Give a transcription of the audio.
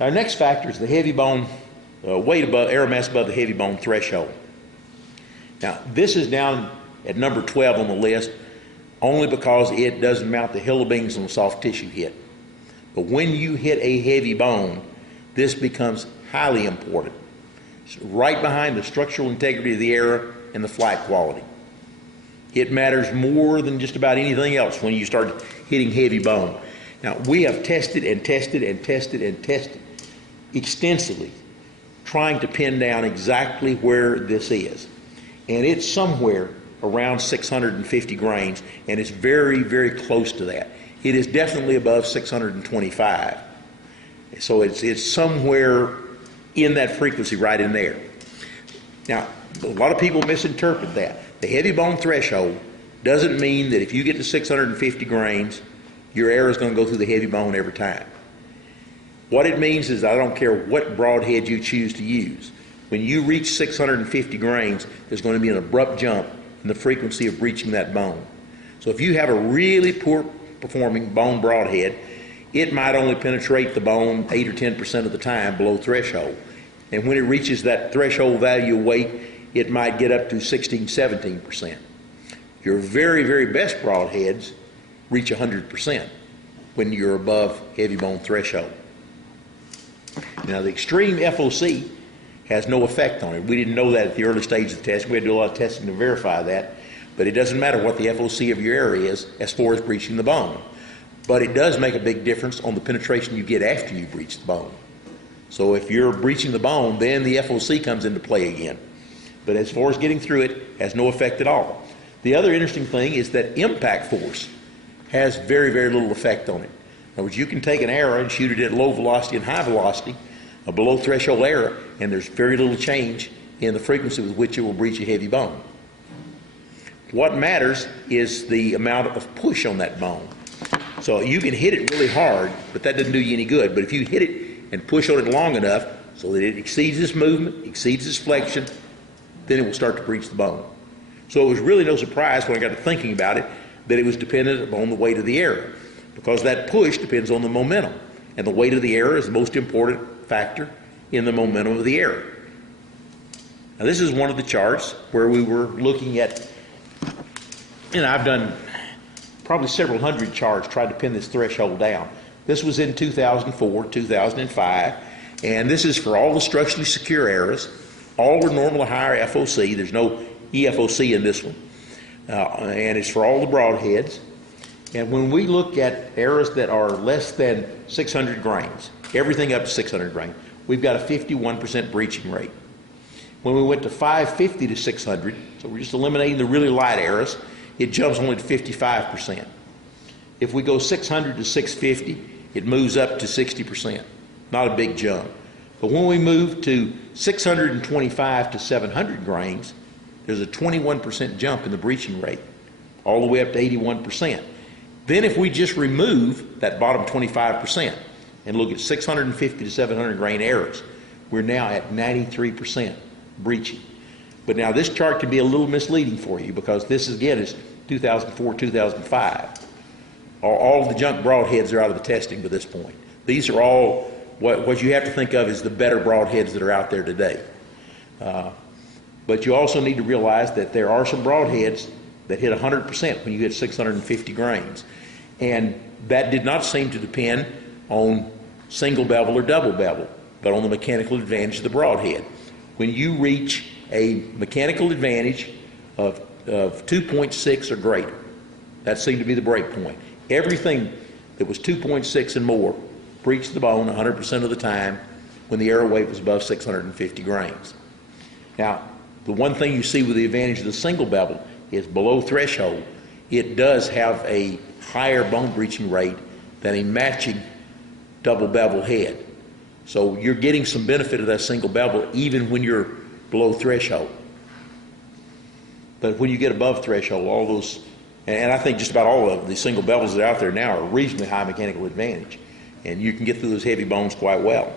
Our next factor is the heavy bone weight above air mass above the heavy bone threshold. Now, this is down at number 12 on the list only because it doesn't mount the hill of beans on the soft tissue hit. But when you hit a heavy bone, this becomes highly important. It's right behind the structural integrity of the air and the flight quality. It matters more than just about anything else when you start hitting heavy bone. Now, we have tested and tested and tested and tested extensively, trying to pin down exactly where this is. And it's somewhere around 650 grains, and it's very, very close to that. It is definitely above 625. So it's somewhere in that frequency, right in there. Now, a lot of people misinterpret that. The heavy bone threshold doesn't mean that if you get to 650 grains, your air is going to go through the heavy bone every time. What it means is I don't care what broadhead you choose to use. When you reach 650 grains, there's going to be an abrupt jump in the frequency of breaching that bone. So if you have a really poor performing bone broadhead, it might only penetrate the bone 8 or 10% of the time below threshold. And when it reaches that threshold value of weight, it might get up to 16, 17%. Your very, very best broadheads reach 100% when you're above heavy bone threshold. Now, the extreme FOC has no effect on it. We didn't know that at the early stage of the test. We had to do a lot of testing to verify that. But it doesn't matter what the FOC of your air is as far as breaching the bone. But it does make a big difference on the penetration you get after you breach the bone. So if you're breaching the bone, then the FOC comes into play again. But as far as getting through it, has no effect at all. The other interesting thing is that impact force has very, very little effect on it. In other words, you can take an arrow and shoot it at low velocity and high velocity, a below threshold error, and there's very little change in the frequency with which it will breach a heavy bone. What matters is the amount of push on that bone. So you can hit it really hard, but that doesn't do you any good. But if you hit it and push on it long enough so that it exceeds its movement, exceeds its flexion, then it will start to breach the bone. So it was really no surprise when I got to thinking about it that it was dependent upon the weight of the arrow, because that push depends on the momentum, and the weight of the arrow is the most important factor in the momentum of the arrow. Now, this is one of the charts where we were looking at, and I've done probably several hundred charts tried to pin this threshold down. This was in 2004, 2005, and this is for all the structurally secure arrows. All were normal or higher FOC. There's no EFOC in this one. And it's for all the broadheads. And when we look at arrows that are less than 600 grains, everything up to 600 grains, we've got a 51% breaching rate. When we went to 550 to 600, so we're just eliminating the really light arrows, it jumps only to 55%. If we go 600 to 650, it moves up to 60%. Not a big jump. But when we move to 625 to 700 grains, there's a 21% jump in the breaching rate, all the way up to 81%. Then if we just remove that bottom 25% and look at 650 to 700 grain arrows, we're now at 93% breaching. But now this chart can be a little misleading for you, because this again is 2004, 2005. All of the junk broadheads are out of the testing by this point. These are all what you have to think of as the better broadheads that are out there today. But you also need to realize that there are some broadheads that hit 100% when you hit 650 grains. And that did not seem to depend on single bevel or double bevel, but on the mechanical advantage of the broadhead. When you reach a mechanical advantage of 2.6 or greater, that seemed to be the break point. Everything that was 2.6 and more breached the bone 100% of the time when the arrow weight was above 650 grains. Now, the one thing you see with the advantage of the single bevel is below threshold, it does have a higher bone breaching rate than a matching double bevel head. So you're getting some benefit of that single bevel even when you're below threshold. But when you get above threshold, all those, and I think just about all of the single bevels that are out there now are reasonably high mechanical advantage, and you can get through those heavy bones quite well.